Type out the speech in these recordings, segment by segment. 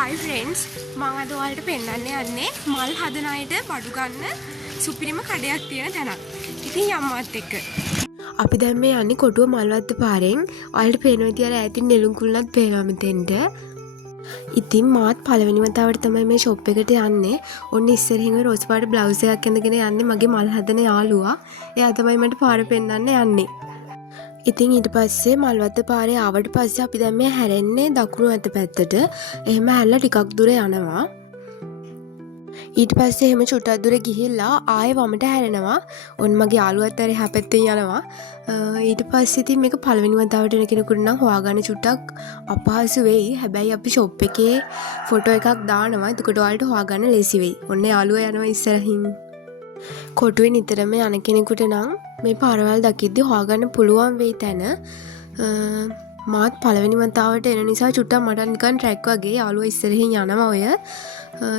Hi friends, මම අද ඔයාලට පෙන්නන්න යන්නේ මල් හදන අයට බඩු ගන්න සුපිරිම කඩයක් තියෙන තැනක්. ඉතින් යම්මාත් එක්ක. අපි දැන් මේ යන්නේ කොටුව මල්වත්ත පාරෙන්. ඔයාලට පේනවා තියලා ඈතින් නෙළුම් කුළුණත් පේනවා මෙතෙන්ට. ඉතින් මාත් පළවෙනි වතාවට තමයි මේ ෂොප් එකට යන්නේ. ඔන්න ඉස්සරහින් ඔය රෝස් පාට බ්ලවුස් එකක් ඇඳගෙන යන්නේ මගේ මල් හදන යාළුවා. එයා තමයි මට පාර පෙන්නන්න යන්නේ. ඉතින් ඊට පස්සේ මල්වත්ත පාරේ ආවට පස්සේ අපි දැන් මේ හැරෙන්නේ දකුණු අත පැත්තට. එහෙම හැරලා ටිකක් දුර යනවා. ඊට පස්සේ එහෙම චුට්ටක් දුර ගිහිල්ලා ආයෙ වමට හැරෙනවා. ඔන්න මගේ යාළුවත් අර එහා පැත්තෙන් යනවා. ඊට පස්සේ ඉතින් මේක පළවෙනි වතාවට එන කෙනෙකුට නම් හොයාගන්න චුට්ටක් අපහසු වෙයි. හැබැයි අපි ෂොප් එකේ ෆොටෝ එකක් දානවා. එතකොට ඔයාලට හොයාගන්න ලේසි වෙයි. ඔන්න යාළුවා යනවා ඉස්සරහින්. කොටුවේ නිතරම යන කෙනෙකුට නම් මේ පාරවල් දකිද්දි හොයාගන්න පුළුවන් වෙයි තැන. මාත් පළවෙනි වතාවට එන නිසා චුට්ටක් මට නිකන් ට්‍රැක් වගේ යාළුවා ඉස්සරහින් යනවා ඔය.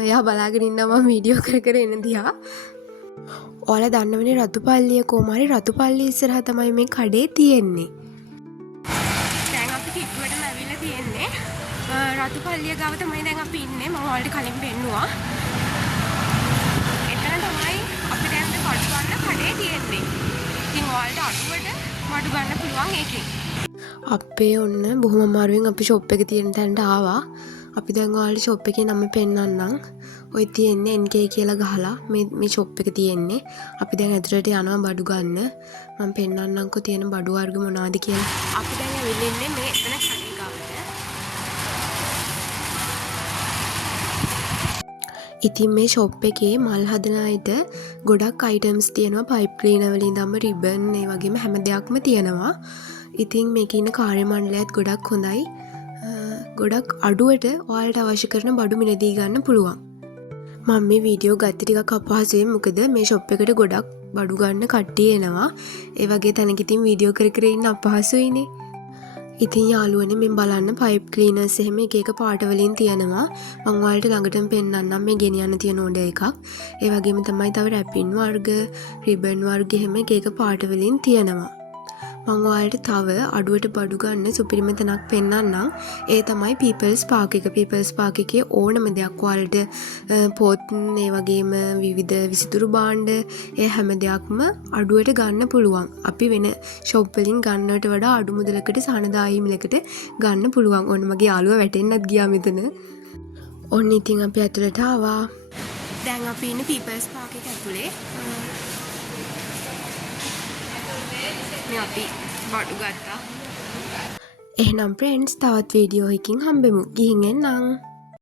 එයා බලාගෙන ඉන්නවා මම වීඩියෝ කර කර එන දිහා. ඔයාලා දන්නවනේ රතුපල්ලිය කොමාරි රතුපල්ලිය ඉස්සරහා තමයි මේ කඩේ තියෙන්නේ. දැන් අපි කිට්ටුවටම ඇවිල්ලා තියෙන්නේ. රතුපල්ලිය ගාව තමයි දැන් අපි ඉන්නේ. මම ඔයාලට කලින් පෙන්නුවා. එතන තමයි අපි දැන් මේ බඩු ගන්න කඩේ තියෙන්නේ. ඉතින් ඔයාලට අඩුවට බඩු ගන්න පුළුවන් ඒකෙන්. අපේ ඔන්න බොහොම අමාරුවෙන් අපි ෂොප් එක තියෙන තැනට ආවා. අපි දැන් ඔයාලට ෂොප් එකේ නම පෙන්නන්නම්. ඔය තියෙන්නේ NK කියලා ගහලා මේ ෂොප් එක තියෙන්නේ. අපි දැන් ඇතුළට යනවා බඩු ගන්න. මම පෙන්නන්නම්කෝ තියෙන බඩු වර්ග මොනවද කියලා. අපි දැන් ඇවිල්ලා ඉන්නේ මේ එතන කඩේ ගාවට. ඉතින් මේ ෂොප් එකේ මල් හදන අයට ගොඩක් අයිටම්ස් තියෙනවා. පයිප් ක්ලීනර් වලින් ඉඳන්ම රිබන් ඒ වගේම හැම දෙයක්ම තියෙනවා. ඉතින් මේකේ ඉන්න කාර්ය මණ්ඩලයත් ගොඩක් හොඳයි. ගොඩක් අඩුවට ඔයාලට අවශ්‍ය කරන බඩු මිලදී ගන්න පුළුවන්. මම මේ වීඩියෝ ගත්තේ ටිකක් අපහසුයෙන් මොකද මේ ෂොප් එකට ගොඩක් බඩු ගන්න කට්ටිය එනවා. ඒ වගේ තැනක ඉතින් වීඩියෝ කර කර ඉන්න අපහසුයිනේ. ඉතින් යාළුවනේ මේ බලන්න පයිප් ක්ලීනර්ස් එහෙම එක එක පාට වලින් තියෙනවා. මම ඔයාලට ළඟටම පෙන්නන්නම් මේ ගෙනියන්න තියෙන ඕඩර් එකක්. ඒ වගේම තමයි තව රැපින් වර්ග, රිබන් වර්ග එහෙම එක එක පාට වලින් තියෙනවා. මම ඔයාලට තව අඩුවට බඩු ගන්න සුපිරිම තැනක් පෙන්නන්නම්. ඒ තමයි People's Park එක. People's Park එකේ ඕනම දෙයක් ඔයාලට පොත් ඒ වගේම විවිධ විසිතුරු භාණ්ඩ ඒ හැම දෙයක්ම අඩුවට ගන්න පුළුවන්. අපි වෙන ෂොප් වලින් ගන්නවට වඩා අඩු මුදලකට සහනදායී මිලකට ගන්න පුළුවන්. ඔන්න මගේ යාළුවා වැටෙන්නත් ගියා මෙතන. ඔන්න ඉතින් අපි ඇතුළට ආවා. දැන් අපි ඉන්නේ People's Park එක ඇතුලේ. අපි බඩු ගත්තා. එහෙනම් ෆ්‍රෙන්ඩ්ස් තවත් වීඩියෝ එකකින් හම්බෙමු. ගිහින් එන්නම්.